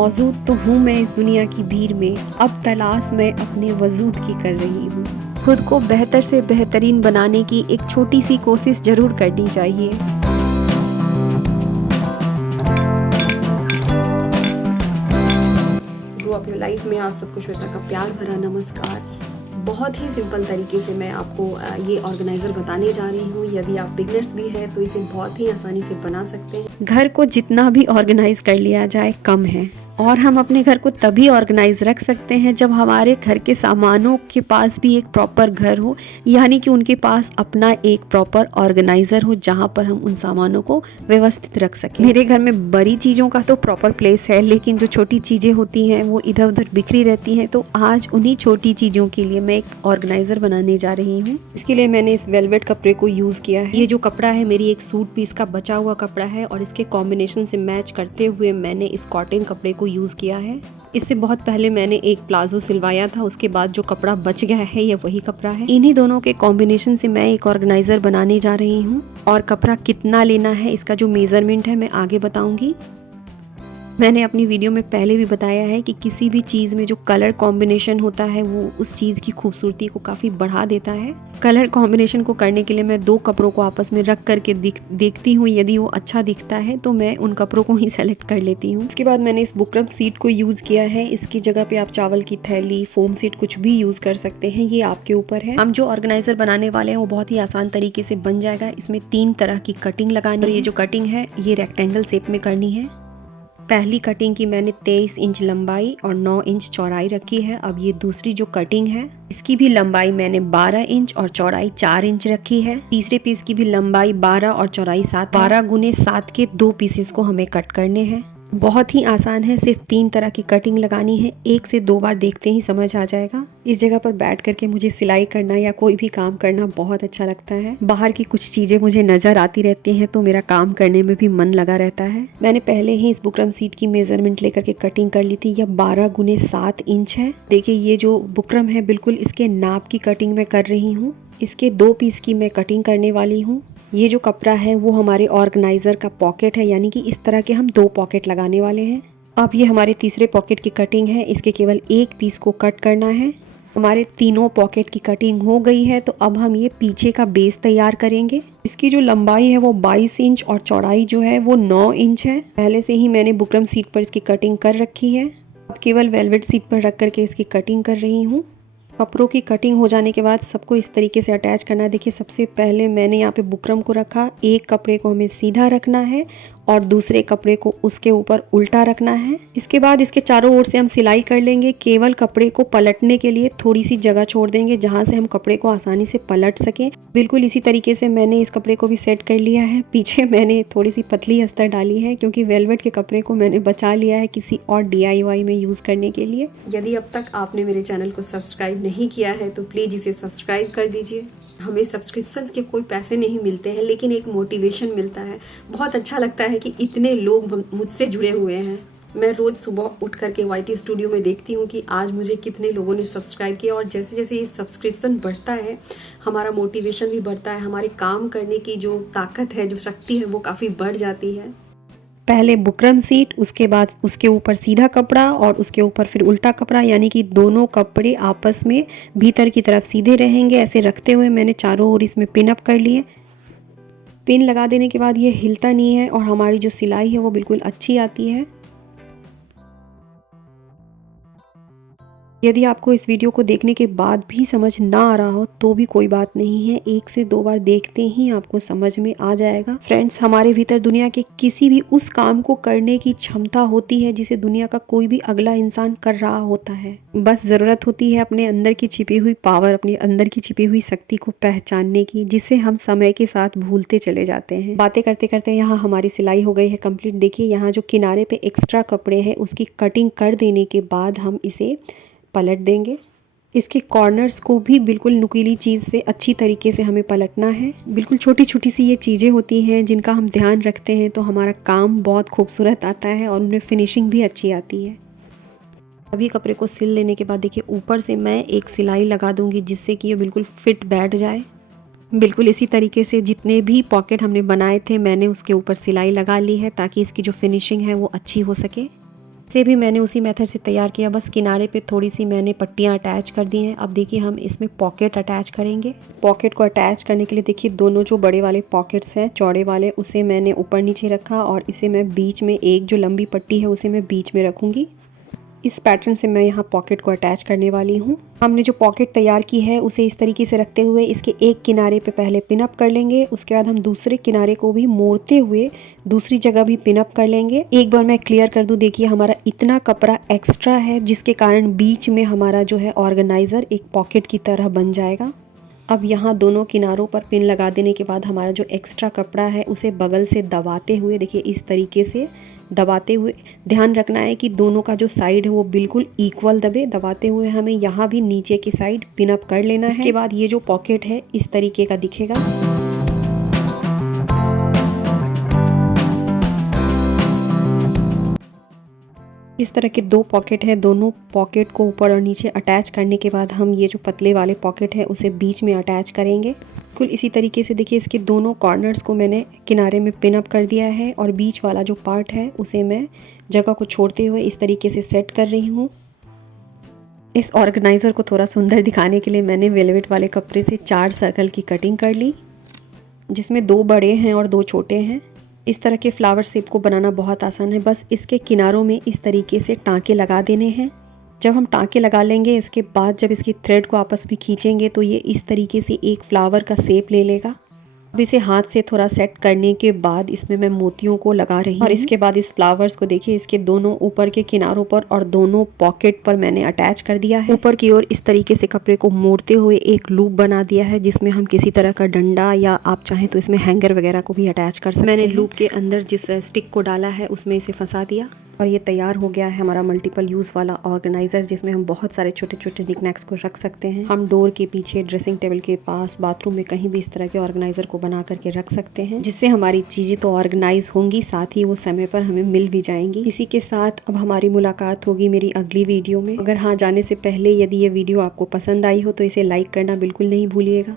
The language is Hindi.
मौजूद तो हूँ मैं इस दुनिया की भीड़ में, अब तलाश मैं अपने वजूद की कर रही हूँ। खुद को बेहतर से बेहतरीन बनाने की एक छोटी सी कोशिश जरूर करनी चाहिए। ग्रो अप योर लाइफ में आप सबको श्वेता का प्यार भरा नमस्कार। बहुत ही सिंपल तरीके से मैं आपको ये ऑर्गेनाइज़र बताने जा रही हूँ। यदि आप बिगनर्स भी हैं तो इसे बहुत ही आसानी से बना सकते हैं। घर को जितना भी ऑर्गेनाइज कर लिया जाए कम है, और हम अपने घर को तभी ऑर्गेनाइज रख सकते हैं जब हमारे घर के सामानों के पास भी एक प्रॉपर घर हो, यानी कि उनके पास अपना एक प्रॉपर ऑर्गेनाइज़र हो जहां पर हम उन सामानों को व्यवस्थित रख सकें। मेरे घर में बड़ी चीज़ों का तो प्रॉपर प्लेस है, लेकिन जो छोटी चीज़ें होती हैं वो इधर उधर बिखरी रहती हैं। तो आज उन्हीं छोटी चीज़ों के लिए मैं एक ऑर्गेनाइज़र बनाने जा रही हूँ। इसके लिए मैंने इस वेलवेट कपड़े को यूज़ किया है। ये जो कपड़ा है मेरी एक सूट पीस का बचा हुआ कपड़ा है, और इसके कॉम्बिनेशन से मैच करते हुए मैंने इस कॉटन कपड़े को यूज़ किया है। इससे बहुत पहले मैंने एक प्लाजो सिलवाया था, उसके बाद जो कपड़ा बच गया है ये वही कपड़ा है। इन्हीं दोनों के कॉम्बिनेशन से मैं एक ऑर्गेनाइजर बनाने जा रही हूँ, और कपड़ा कितना लेना है इसका जो मेजरमेंट है मैं आगे बताऊंगी। मैंने अपनी वीडियो में पहले भी बताया है कि किसी भी चीज़ में जो कलर कॉम्बिनेशन होता है वो उस चीज़ की खूबसूरती को काफ़ी बढ़ा देता है। कलर कॉम्बिनेशन को करने के लिए मैं दो कपड़ों को आपस में रख करके देखती हूँ, यदि वो अच्छा दिखता है तो मैं उन कपड़ों को ही सेलेक्ट कर लेती हूँ। इसके बाद मैंने इस बुकरम सीट को यूज़ किया है। इसकी जगह पे आप चावल की थैली, फोम सीट कुछ भी यूज़ कर सकते हैं, ये आपके ऊपर है। हम जो ऑर्गेनाइजर बनाने वाले हैं वो बहुत ही आसान तरीके से बन जाएगा। इसमें 3 तरह की कटिंग लगानी है। ये जो कटिंग है ये रेक्टेंगल शेप में करनी है। पहली कटिंग की मैंने 23 इंच लंबाई और 9 इंच चौड़ाई रखी है। अब ये दूसरी जो कटिंग है इसकी भी लंबाई मैंने 12 इंच और चौड़ाई 4 इंच रखी है। तीसरे पीस की भी लंबाई 12 और चौड़ाई 7। 12 गुने 7 के 2 पीसेस को हमें कट करने हैं। बहुत ही आसान है, सिर्फ 3 तरह की कटिंग लगानी है। 1 से 2 बार देखते ही समझ आ जाएगा। इस जगह पर बैठ करके मुझे सिलाई करना या कोई भी काम करना बहुत अच्छा लगता है। बाहर की कुछ चीजें मुझे नजर आती रहती हैं तो मेरा काम करने में भी मन लगा रहता है। मैंने पहले ही इस बुकरम सीट की मेजरमेंट लेकर के कटिंग कर ली थी। यह 12 गुने 7 इंच है। देखिए ये जो बुकरम है बिल्कुल इसके नाप की कटिंग मैं कर रही हूँ। इसके 2 पीस की मैं कटिंग करने वाली हूँ। ये जो कपड़ा है वो हमारे ऑर्गेनाइजर का पॉकेट है, यानी कि इस तरह के हम 2 पॉकेट लगाने वाले हैं। अब ये हमारे तीसरे पॉकेट की कटिंग है। इसके केवल 1 पीस को कट करना है। हमारे तीनों पॉकेट की कटिंग हो गई है, तो अब हम ये पीछे का बेस तैयार करेंगे। इसकी जो लंबाई है वो 22 इंच और चौड़ाई जो है वो 9 इंच है। पहले से ही मैंने बुकरम सीट पर इसकी कटिंग कर रखी है। अब केवल वेलवेट सीट पर रख करके इसकी कटिंग कर रही हूँ। कपड़ों की कटिंग हो जाने के बाद सबको इस तरीके से अटैच करना है। देखिए सबसे पहले मैंने यहाँ पे बुकरम को रखा। एक कपड़े को हमें सीधा रखना है और दूसरे कपड़े को उसके ऊपर उल्टा रखना है। इसके बाद इसके चारों ओर से हम सिलाई कर लेंगे। केवल कपड़े को पलटने के लिए थोड़ी सी जगह छोड़ देंगे जहाँ से हम कपड़े को आसानी से पलट सकें। बिल्कुल इसी तरीके से मैंने इस कपड़े को भी सेट कर लिया है। पीछे मैंने थोड़ी सी पतली अस्तर डाली है क्योंकि वेलवेट के कपड़े को मैंने बचा लिया है किसी और DIY में यूज़ करने के लिए। यदि अब तक आपने मेरे चैनल को सब्सक्राइब नहीं किया है तो प्लीज़ इसे सब्सक्राइब कर दीजिए। हमें सब्सक्रिप्शन के कोई पैसे नहीं मिलते हैं, लेकिन एक मोटिवेशन मिलता है। बहुत अच्छा लगता है कि इतने लोग मुझसे जुड़े हुए हैं। मैं रोज़ सुबह उठ करके YT स्टूडियो में देखती हूँ कि आज मुझे कितने लोगों ने सब्सक्राइब किया, और जैसे जैसे ये सब्सक्रिप्शन बढ़ता है हमारा मोटिवेशन भी बढ़ता है। हमारे काम करने की जो ताकत है, जो शक्ति है, वो काफ़ी बढ़ जाती है। पहले बुकरम सीट, उसके बाद उसके ऊपर सीधा कपड़ा और उसके ऊपर फिर उल्टा कपड़ा, यानी कि दोनों कपड़े आपस में भीतर की तरफ सीधे रहेंगे। ऐसे रखते हुए मैंने चारों ओर इसमें पिन अप कर लिए। पिन लगा देने के बाद ये हिलता नहीं है और हमारी जो सिलाई है वो बिल्कुल अच्छी आती है। यदि आपको इस वीडियो को देखने के बाद भी समझ ना आ रहा हो तो भी कोई बात नहीं है, 1 से 2 बार देखते ही आपको समझ में आ जाएगा। फ्रेंड्स, हमारे भीतर दुनिया के किसी भी उस काम को करने की क्षमता होती है जिसे दुनिया का कोई भी अगला इंसान कर रहा होता है। बस ज़रूरत होती है अपने अंदर की छिपी हुई पावर, अपने अंदर की छिपी हुई शक्ति को पहचानने की, जिसे हम समय के साथ भूलते चले जाते हैं। बातें करते करते यहाँ हमारी सिलाई हो गई है कंप्लीट। देखिए यहाँ जो किनारे पे एक्स्ट्रा कपड़े हैं उसकी कटिंग कर देने के बाद हम इसे पलट देंगे। इसके कॉर्नर्स को भी बिल्कुल नुकीली चीज़ से अच्छी तरीके से हमें पलटना है। बिल्कुल छोटी छोटी सी ये चीज़ें होती हैं जिनका हम ध्यान रखते हैं तो हमारा काम बहुत खूबसूरत आता है और उनमें फिनिशिंग भी अच्छी आती है। अभी कपड़े को सिल लेने के बाद देखिए ऊपर से मैं एक सिलाई लगा दूंगी जिससे कि ये बिल्कुल फिट बैठ जाए। बिल्कुल इसी तरीके से जितने भी पॉकेट हमने बनाए थे मैंने उसके ऊपर सिलाई लगा ली है ताकि इसकी जो फिनिशिंग है वो अच्छी हो सके। से भी मैंने उसी मेथड से तैयार किया, बस किनारे पे थोड़ी सी मैंने पट्टियाँ अटैच कर दी हैं। अब देखिए हम इसमें पॉकेट अटैच करेंगे। पॉकेट को अटैच करने के लिए देखिए दोनों जो बड़े वाले पॉकेट्स हैं चौड़े वाले, उसे मैंने ऊपर नीचे रखा और इसे मैं बीच में, एक जो लंबी पट्टी है उसे मैं बीच में रखूँगी। इस पैटर्न से मैं यहाँ पॉकेट को अटैच करने वाली हूँ। हमने जो पॉकेट तैयार की है उसे इस तरीके से रखते हुए इसके एक किनारे पे पहले पिन अप कर लेंगे, उसके बाद हम दूसरे किनारे को भी मोड़ते हुए दूसरी जगह भी पिन अप कर लेंगे। एक बार मैं क्लियर कर दूँ, देखिए हमारा इतना कपड़ा एक्स्ट्रा है जिसके कारण बीच में हमारा जो है ऑर्गेनाइज़र एक पॉकेट की तरह बन जाएगा। अब यहाँ दोनों किनारों पर पिन लगा देने के बाद हमारा जो एक्स्ट्रा कपड़ा है उसे बगल से दबाते हुए, देखिए इस तरीके से दबाते हुए, ध्यान रखना है कि दोनों का जो साइड है वो बिल्कुल इक्वल दबे। दबाते हुए हमें यहाँ भी नीचे की साइड पिन अप कर लेना है। इसके बाद ये जो पॉकेट है इस तरीके का दिखेगा। इस तरह के दो पॉकेट है, दोनों पॉकेट को ऊपर और नीचे अटैच करने के बाद हम ये जो पतले वाले पॉकेट है उसे बीच में अटैच करेंगे। बिल्कुल इसी तरीके से देखिए इसके दोनों कॉर्नर्स को मैंने किनारे में पिन अप कर दिया है और बीच वाला जो पार्ट है उसे मैं जगह को छोड़ते हुए इस तरीके से सेट कर रही हूँ। इस ऑर्गेनाइज़र को थोड़ा सुंदर दिखाने के लिए मैंने वेलवेट वाले कपड़े से 4 सर्कल की कटिंग कर ली, जिसमें 2 बड़े हैं और 2 छोटे हैं। इस तरह के फ्लावर शेप को बनाना बहुत आसान है, बस इसके किनारों में इस तरीके से टाँके लगा देने हैं। जब हम टाँके लगा लेंगे इसके बाद जब इसकी थ्रेड को आपस में खींचेंगे तो ये इस तरीके से एक फ्लावर का शेप ले लेगा। अब इसे हाथ से थोड़ा सेट करने के बाद इसमें मैं मोतियों को लगा रही हूँ और इसके बाद इस फ्लावर्स को देखिए इसके दोनों ऊपर के किनारों पर और दोनों पॉकेट पर मैंने अटैच कर दिया है। ऊपर की ओर इस तरीके से कपड़े को मोड़ते हुए एक लूप बना दिया है जिसमें हम किसी तरह का डंडा या आप चाहें तो इसमें हैंगर वगैरह को भी अटैच कर सकते हैं। मैंने लूप के अंदर जिस स्टिक को डाला है उसमें इसे फंसा दिया और ये तैयार हो गया है हमारा मल्टीपल यूज़ वाला ऑर्गेनाइज़र, जिसमें हम बहुत सारे छोटे छोटे निकनैक्स को रख सकते हैं। हम डोर के पीछे, ड्रेसिंग टेबल के पास, बाथरूम में कहीं भी इस तरह के ऑर्गेनाइज़र को बना करके रख सकते हैं, जिससे हमारी चीज़ें तो ऑर्गेनाइज होंगी, साथ ही वो समय पर हमें मिल भी जाएंगी। इसी के साथ अब हमारी मुलाकात होगी मेरी अगली वीडियो में। अगर हाँ, जाने से पहले यदि ये वीडियो आपको पसंद आई हो तो इसे लाइक करना बिल्कुल नहीं भूलिएगा।